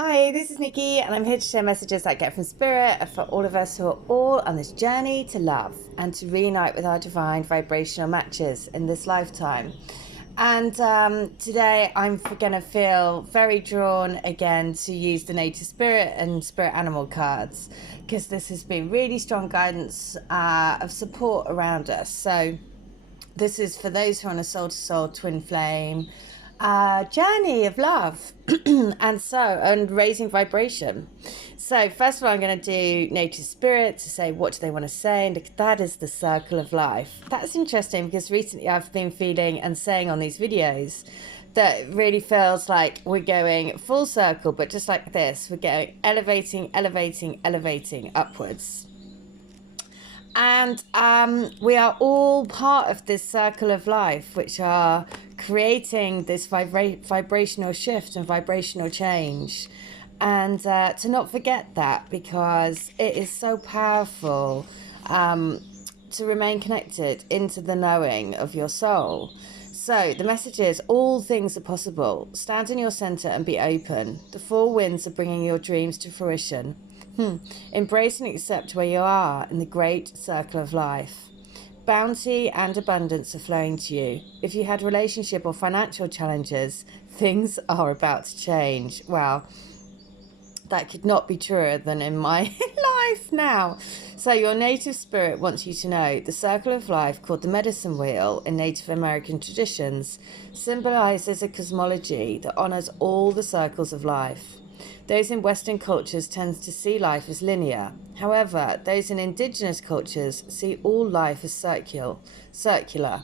Hi, this is Nikki, and I'm here to share messages I get from Spirit for all of us who are all on this journey to love and to reunite with our divine vibrational matches in this lifetime. And today I'm going to feel very drawn again to use the native spirit and spirit animal cards, because this has been really strong guidance of support around us. So this is for those who are on a soul-to-soul twin flame journey of love and raising vibration. So first of all, I'm going to do native spirit to say what do they want to say, and that is the circle of life. That's interesting because recently I've been feeling and saying on these videos that it really feels like we're going full circle, but just like this, we're going elevating upwards. And we are all part of this circle of life, which are creating this vibrational shift and vibrational change. And to not forget that, because it is so powerful to remain connected into the knowing of your soul. So the message is, all things are possible. Stand in your center and be open. The four winds are bringing your dreams to fruition. Embrace and accept where you are in the great circle of life. Bounty and abundance are flowing to you. If you had relationship or financial challenges, things are about to change. Well, that could not be truer than in my life now. So your native spirit wants you to know the circle of life, called the medicine wheel in Native American traditions, symbolizes a cosmology that honors all the circles of life. Those in Western cultures tend to see life as linear. However, those in indigenous cultures see all life as circular.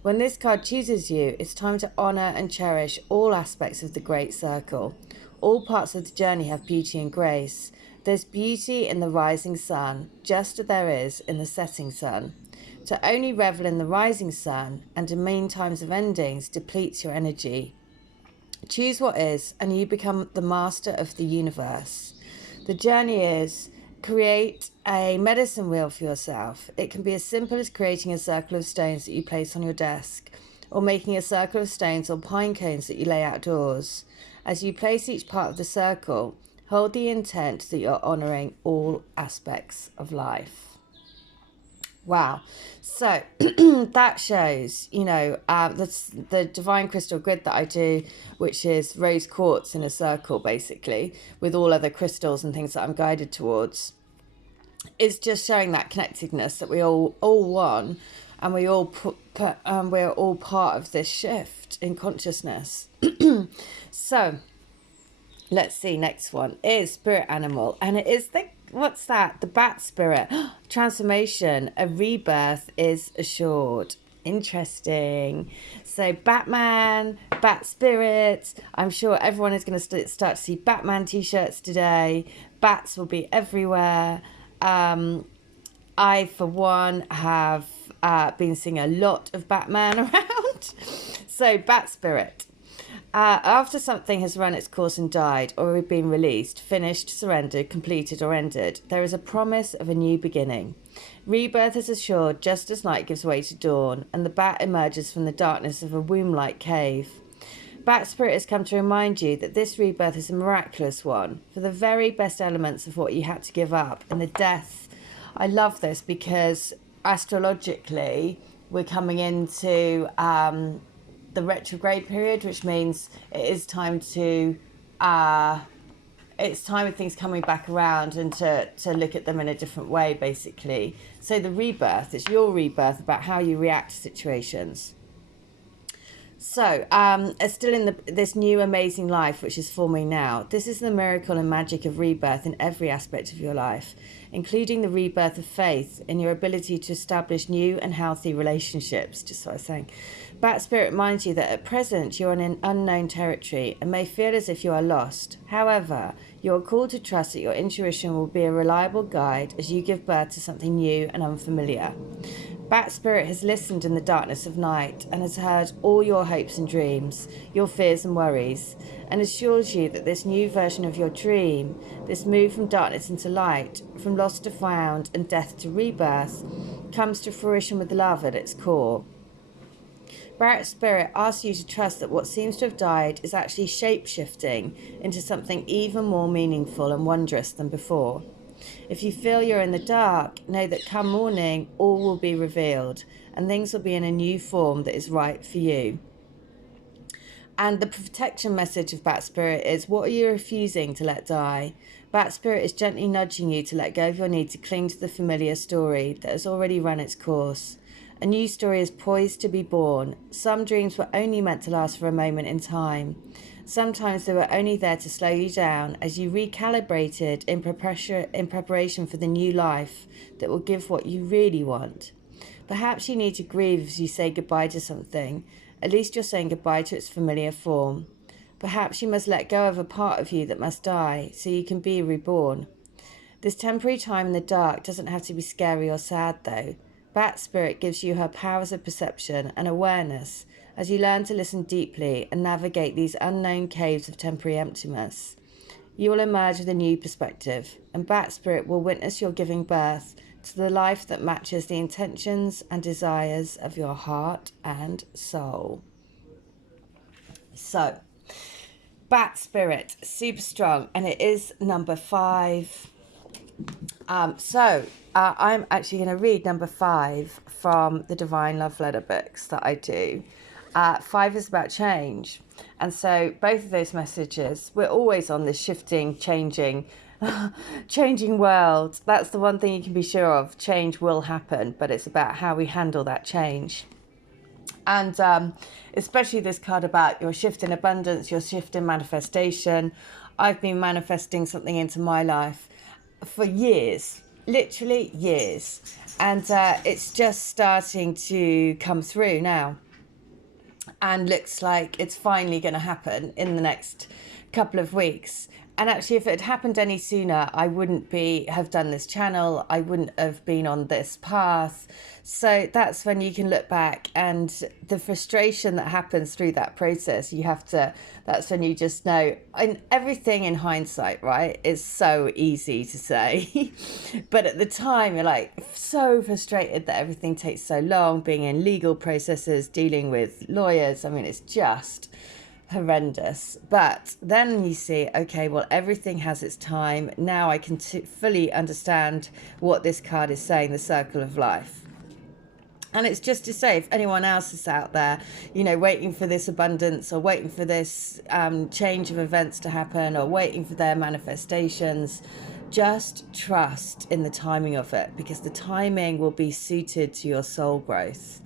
When this card chooses you, it's time to honor and cherish all aspects of the great circle. All parts of the journey have beauty and grace. There's beauty in the rising sun, just as there is in the setting sun. To only revel in the rising sun and in mean times of endings depletes your energy. Choose what is, and you become the master of the universe. The journey is, create a medicine wheel for yourself. It can be as simple as creating a circle of stones that you place on your desk, or making a circle of stones or pine cones that you lay outdoors. As you place each part of the circle, hold the intent that you're honoring all aspects of life. Wow. So that shows, the divine crystal grid that I do, which is rose quartz in a circle, basically, with all other crystals and things that I'm guided towards, is just showing that connectedness that we all one, and we're all part of this shift in consciousness. So let's see, next one is spirit animal, and it is what's that? The bat spirit. Transformation, a rebirth is assured. Interesting. So Batman, bat spirit. I'm sure everyone is going to start to see Batman t-shirts today. Bats will be everywhere. I, for one, have been seeing a lot of Batman around. So bat spirit. After something has run its course and died, or been released, finished, surrendered, completed, or ended, there is a promise of a new beginning. Rebirth is assured just as night gives way to dawn, and the bat emerges from the darkness of a womb-like cave. Bat spirit has come to remind you that this rebirth is a miraculous one, for the very best elements of what you had to give up, and the death. I love this because astrologically we're coming into the retrograde period, which means it is time to it's time of things coming back around and to look at them in a different way, basically. So the rebirth is your rebirth about how you react to situations. So still in this new amazing life which is forming now, this is the miracle and magic of rebirth in every aspect of your life, including the rebirth of faith in your ability to establish new and healthy relationships, just what I was saying. Bat spirit reminds you that at present you're in an unknown territory and may feel as if you are lost. However, you are called to trust that your intuition will be a reliable guide as you give birth to something new and unfamiliar. Bat spirit has listened in the darkness of night and has heard all your hopes and dreams, your fears and worries, and assures you that this new version of your dream, this move from darkness into light, from lost to found and death to rebirth, comes to fruition with love at its core. Barrett's spirit asks you to trust that what seems to have died is actually shape-shifting into something even more meaningful and wondrous than before. If you feel you're in the dark, know that come morning, all will be revealed, and things will be in a new form that is right for you. And the protection message of Bat Spirit is, what are you refusing to let die? Bat Spirit is gently nudging you to let go of your need to cling to the familiar story that has already run its course. A new story is poised to be born. Some dreams were only meant to last for a moment in time. Sometimes they were only there to slow you down as you recalibrated in preparation for the new life that will give what you really want. Perhaps you need to grieve as you say goodbye to something. At least you're saying goodbye to its familiar form. Perhaps you must let go of a part of you that must die so you can be reborn. This temporary time in the dark doesn't have to be scary or sad, though. Bat Spirit gives you her powers of perception and awareness as you learn to listen deeply and navigate these unknown caves of temporary emptiness. You will emerge with a new perspective, and Bat Spirit will witness your giving birth to the life that matches the intentions and desires of your heart and soul. So, Bat Spirit, super strong, and it is number 5. I'm actually going to read number 5 from the Divine Love Letter books that I do. 5 is about change. And so both of those messages, we're always on this shifting, changing world. That's the one thing you can be sure of. Change will happen, but it's about how we handle that change. And especially this card about your shift in abundance, your shift in manifestation. I've been manifesting something into my life for years, literally years. And it's just starting to come through now. And looks like it's finally going to happen in the next couple of weeks. And actually, if it had happened any sooner, I wouldn't have done this channel. I wouldn't have been on this path. So that's when you can look back, and the frustration that happens through that process, that's when you just know, and everything in hindsight, right, is so easy to say. But at the time, you're like so frustrated that everything takes so long, being in legal processes, dealing with lawyers. I mean, it's just horrendous. But then you see, okay, well, everything has its time. Now I can fully understand what this card is saying, the circle of life. And it's just to say, if anyone else is out there, waiting for this abundance, or waiting for this change of events to happen, or waiting for their manifestations, just trust in the timing of it, because the timing will be suited to your soul growth.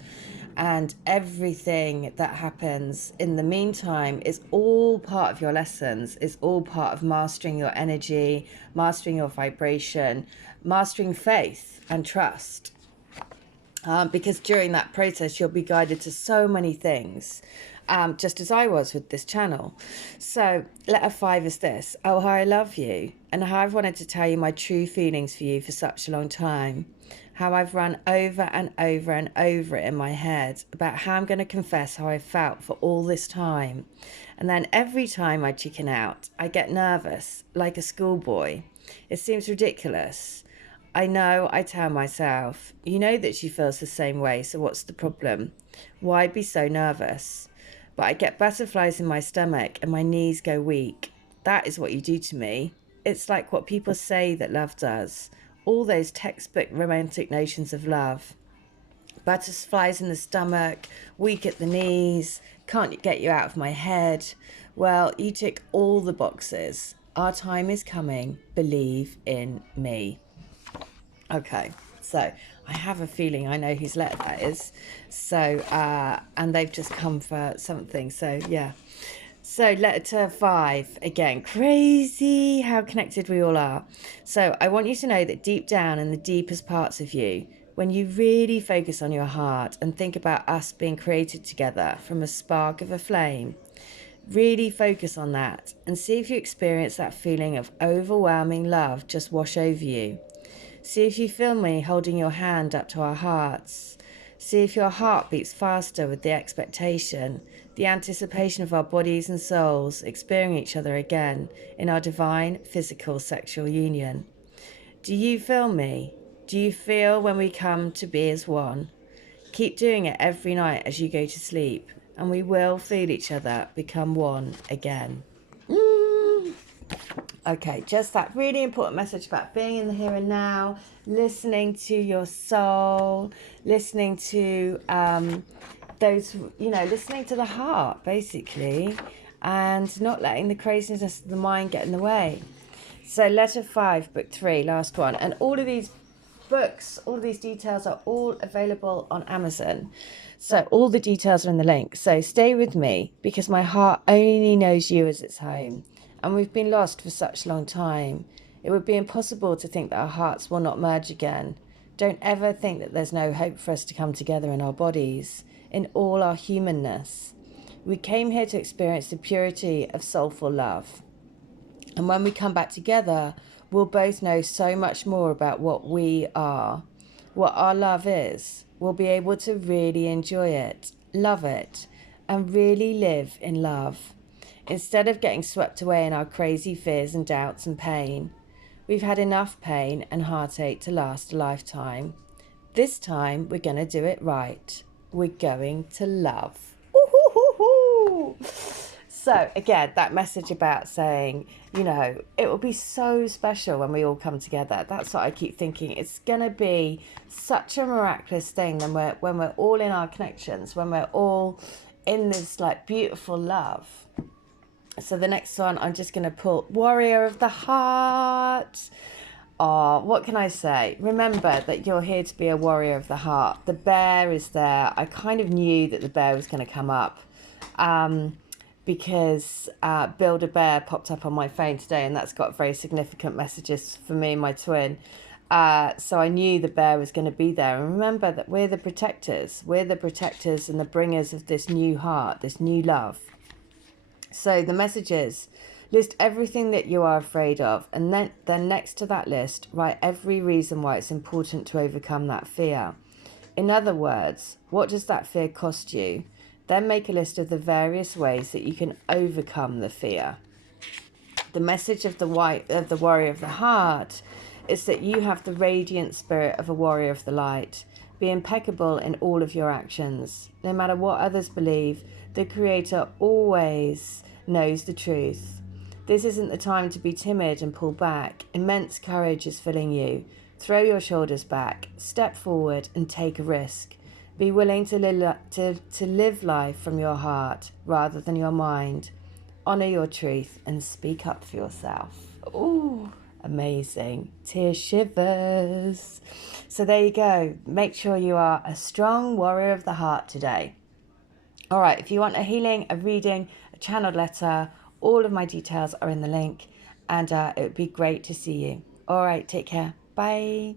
And everything that happens in the meantime is all part of your lessons, is all part of mastering your energy, mastering your vibration, mastering faith and trust. Because during that process, you'll be guided to so many things, just as I was with this channel. So letter 5 is this: oh, how I love you, and how I've wanted to tell you my true feelings for you for such a long time. How I've run over and over and over it in my head about how I'm going to confess how I felt for all this time. And then every time I chicken out, I get nervous, like a schoolboy. It seems ridiculous. I know, I tell myself, you know that she feels the same way, so what's the problem? Why be so nervous? But I get butterflies in my stomach and my knees go weak. That is what you do to me. It's like what people say that love does. All those textbook romantic notions of love. Butterflies in the stomach, weak at the knees, can't get you out of my head. Well, you tick all the boxes. Our time is coming. Believe in me. Okay, so I have a feeling I know whose letter that is. So, and they've just come for something. So, yeah. So letter 5, again, crazy how connected we all are. So I want you to know that deep down in the deepest parts of you, when you really focus on your heart and think about us being created together from a spark of a flame, really focus on that and see if you experience that feeling of overwhelming love just wash over you. See if you feel me holding your hand up to our hearts. See if your heart beats faster with the expectation, the anticipation of our bodies and souls experiencing each other again in our divine physical sexual union. Do you feel me? Do you feel when we come to be as one? Keep doing it every night as you go to sleep, and we will feel each other become one again. Okay, just that really important message about being in the here and now, listening to your soul, listening to those, listening to the heart, basically, and not letting the craziness of the mind get in the way. So letter 5, book 3, last one. And all of these books, all of these details are all available on Amazon. So all the details are in the link. So stay with me, because my heart only knows you as its home. And we've been lost for such a long time. It would be impossible to think that our hearts will not merge again. Don't ever think that there's no hope for us to come together in our bodies, in all our humanness. We came here to experience the purity of soulful love. And when we come back together, we'll both know so much more about what we are, what our love is. We'll be able to really enjoy it, love it, and really live in love. Instead of getting swept away in our crazy fears and doubts and pain. We've had enough pain and heartache to last a lifetime. This time, we're going to do it right. We're going to love. Ooh-hoo-hoo-hoo. So again, that message about saying, it will be so special when we all come together. That's what I keep thinking. It's going to be such a miraculous thing when we're all in our connections, when we're all in this beautiful love. So the next one, I'm just going to pull Warrior of the Heart. Oh, what can I say? Remember that you're here to be a warrior of the heart. The bear is there. I kind of knew that the bear was going to come up because Build a Bear popped up on my phone today, and that's got very significant messages for me and my twin. So I knew the bear was going to be there. And remember that we're the protectors. We're the protectors and the bringers of this new heart, this new love. So the message is, list everything that you are afraid of, and then next to that list, write every reason why it's important to overcome that fear. In other words, what does that fear cost you? Then make a list of the various ways that you can overcome the fear. The message of the warrior of the heart is that you have the radiant spirit of a warrior of the light. Be impeccable in all of your actions. No matter what others believe, the Creator always knows the truth. This isn't the time to be timid and pull back. Immense courage is filling you. Throw your shoulders back, step forward and take a risk. Be willing to live life from your heart rather than your mind. Honour your truth and speak up for yourself. Ooh, amazing. Tear shivers. So there you go. Make sure you are a strong warrior of the heart today. All right, if you want a healing, a reading, a channeled letter, all of my details are in the link, and it would be great to see you. All right, take care. Bye.